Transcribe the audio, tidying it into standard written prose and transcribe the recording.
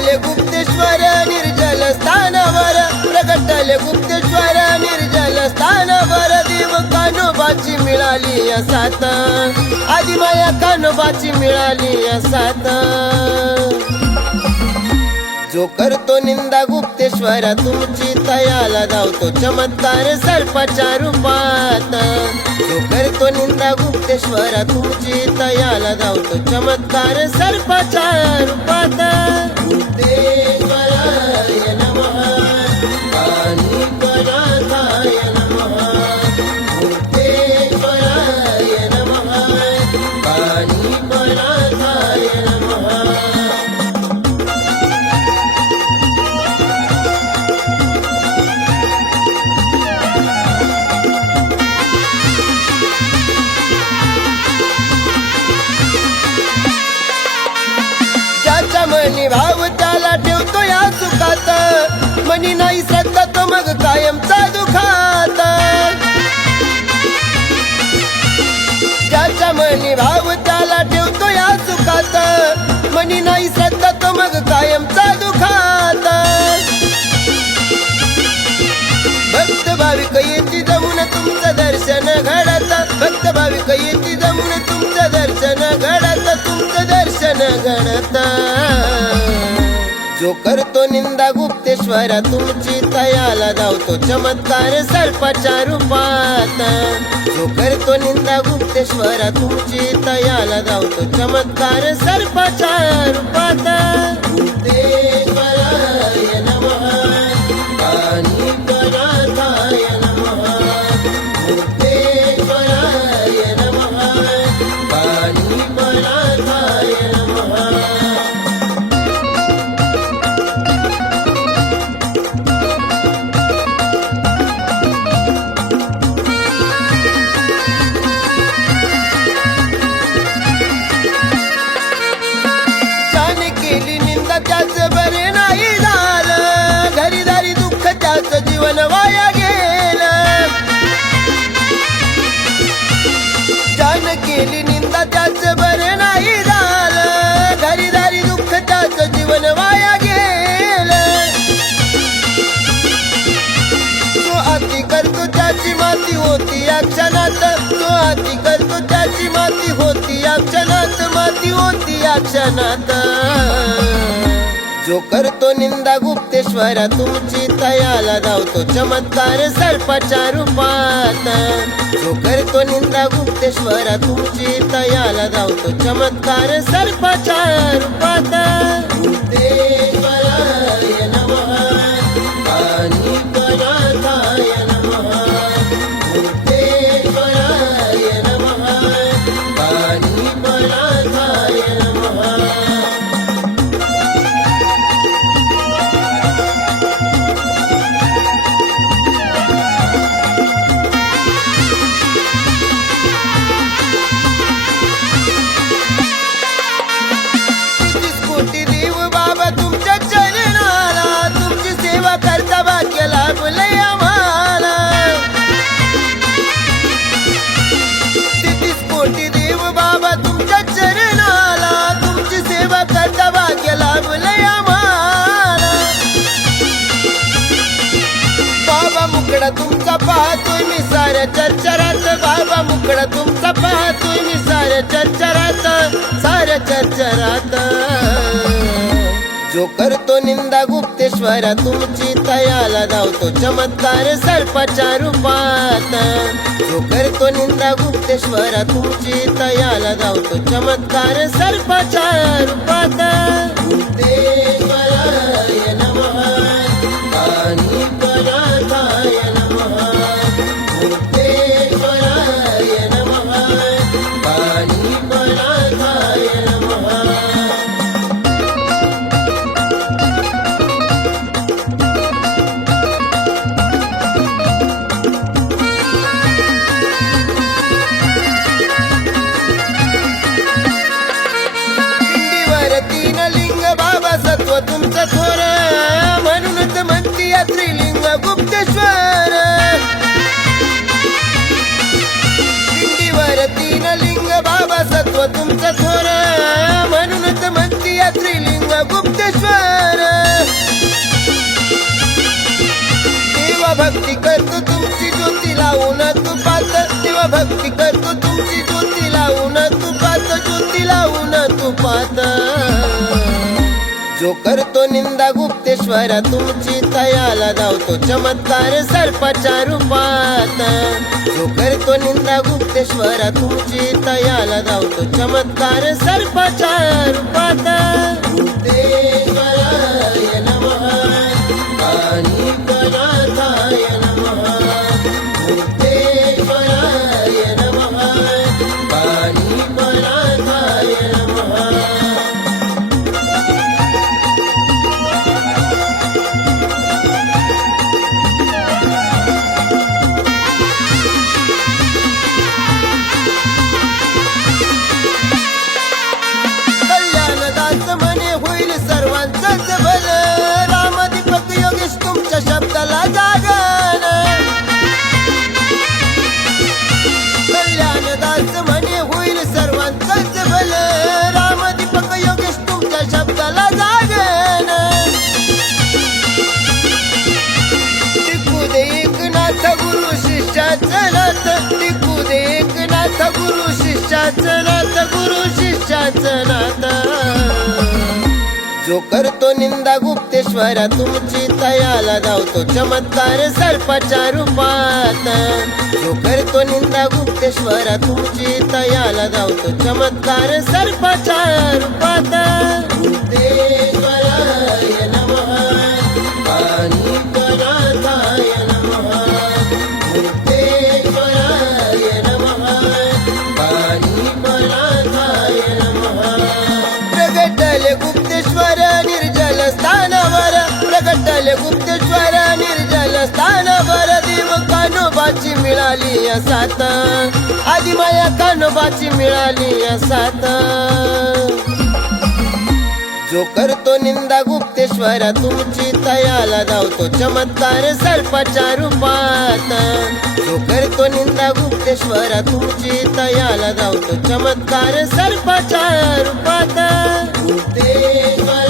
प्रगटले गुप्तेश्वर निर्जल स्थानावर, प्रगटले गुप्तेश्वर निर्जल स्थानावर. देव कान्होबाची मिळाली या साथ, आदिमाया कान्होबाची मिळाली या साथ. जो करतो निंदा गुप्तेश्वरा तुमची तयाला धावतो चमत्कार सर्पाच्या रूपात. जो करतो निंदा गुप्तेश्वरा तुमची तयाला धावतो चमत्कार सर्पाच्या रूपात. गुप्तेश्वराय नमः, कानीपनाथाय नमः. गुप्तेश्वराय नमः, कानीपनाथाय नमः. मनी भाव त्याला ठेवतो या सुखात, मनी नाही श्रद्धा तो मग कायमचा दुखात. ज्याच्या मनी भाव त्याला ठेवतो या सुखात, मनी नाही श्रद्धा तो मग कायमचा दुखात. भक्त भाविक येती जमून तुमचं दर्शन घडत, भक्त भाविक येती जमून तुमचं दर्शन घडत, तुमचं दर्शन घडत. जो करतो निंदा गुप्तेश्वरा तुमची तयाला धावतो चमत्कार सर्पाच्या रूपात. जो करतो निंदा गुप्तेश्वरा तुमची तयाला धावतो चमत्कार सर्पाच्या रूपात. गुप्तेश्वराय नमः, कानीपनाथाय नमः. गुप्तेश्वराय नमः, कानीपनाथाय नमः. त्याच बरे नाही झालं, घरी दारी दुःख त्याच जीवन वाया गेलं. जान केली निंदा त्याच बरे नाही झालं, घरी दारी दुःख त्याच जीवन वाया गेलं. जो अति करतो त्याची माती होती या क्षणात, जो अति करतो त्याची माती होती या क्षणात, माती होती या क्षणात. जो करतो निंदा गुप्तेश्वरा तुमची तयाला धावतो चमत्कार सर्पाच्या रूपात. जो करतो निंदा गुप्तेश्वरा तुमची तयाला धावतो चमत्कार सर्पाच्या रूपात. गुप्तेश्वराय नमः, कानीपनाथाय नमः. गुप्तेश्वराय नमः, कानीपनाथाय नमः. तुमचा पाहतोय मी साऱ्या चरचरात, बाबा मुकडा तुमचा पाहतोय मी साऱ्या चरचरात, साऱ्या चरचरात. जो करतो निंदा गुप्तेश्वरा तुमची तयाला धावतो चमत्कार सर्पाच्या रूपात. जो करतो निंदा गुप्तेश्वरा तुमची तयाला धावतो चमत्कार सर्पाच्या रूपात. गुप्तेश्वराय नमः, कानीपनाथाय नमः. गुप्तेश्वराय नमः, कानीपनाथाय नमः. पिंडीवर तीन लिंग बाबा सत्व तुमचं थोर, म्हणूनच म्हणती या त्रिलिंग गुप्तेश्वर. पिंडीवर तीन लिंग बाबा सत्व तुमचं थोर, म्हणूनच म्हणती या त्रिलिंग देव गुप्तेश्वर देवा भक्ती करतो तुमची ज्योती लावून तुपात देवा भक्ती करतो तुमची ज्योती लावून तुपात ज्योती लावून तुपात जो करतो निंदा गुप्तेश्वरा तुमची तयाला धावतो चमत्कार सर्पाच्या रूपात जो करतो निंदा गुप्तेश्वरा तुमची तयाला धावतो चमत्कार सर्पाच्या रूपात गुप्तेश्वराय नमः आणि गणाधाय नमः गुप्तेश्वराय नमः आणि गणाधाय नमः म्हणे होईल सर्वांचंच भलं रामदीपक योगेश तुमच्या शब्दाला जागन कल्याणदास म्हणे होईल सर्वांचंच भलं रामदीपक योगेश तुमच्या शब्दाला जागन टिकू दे एकनाथ गुरु शिष्याचं नाथ टिकू दे एकनाथ गुरु शिष्याचं नाथ गुरु शिष्याचं नाथ जो करतो निंदा गुप्तेश्वरा तुमची तयाला धावतो चमत्कार सर्पाच्या रूपात जो करतो निंदा गुप्तेश्वरा तुमची तयाला धावतो चमत्कार सर्पाच्या रूपात गुप्तेश्वराय नमः आणि गणाधाय नमः गुप्तेश्वराय नमः आणि गणाधाय नमः प्रगटले गुप्तेश्वर निर्जल स्थानावर प्रगटले गुप्तेश्वर निर्जल स्थानावर देव कान्होबाची मिळाली या साथ आदिमाया कान्होबाची मिळाली या साथ जो करतो निंदा गुप्तेश्वरा तुमची तयाला धावतो चमत्कार सर्पाच्या रूपात जो करतो निंदा गुप्तेश्वरा तुमची तयाला धावतो चमत्कार सर्पाच्या रूपात गुप्तेश्वर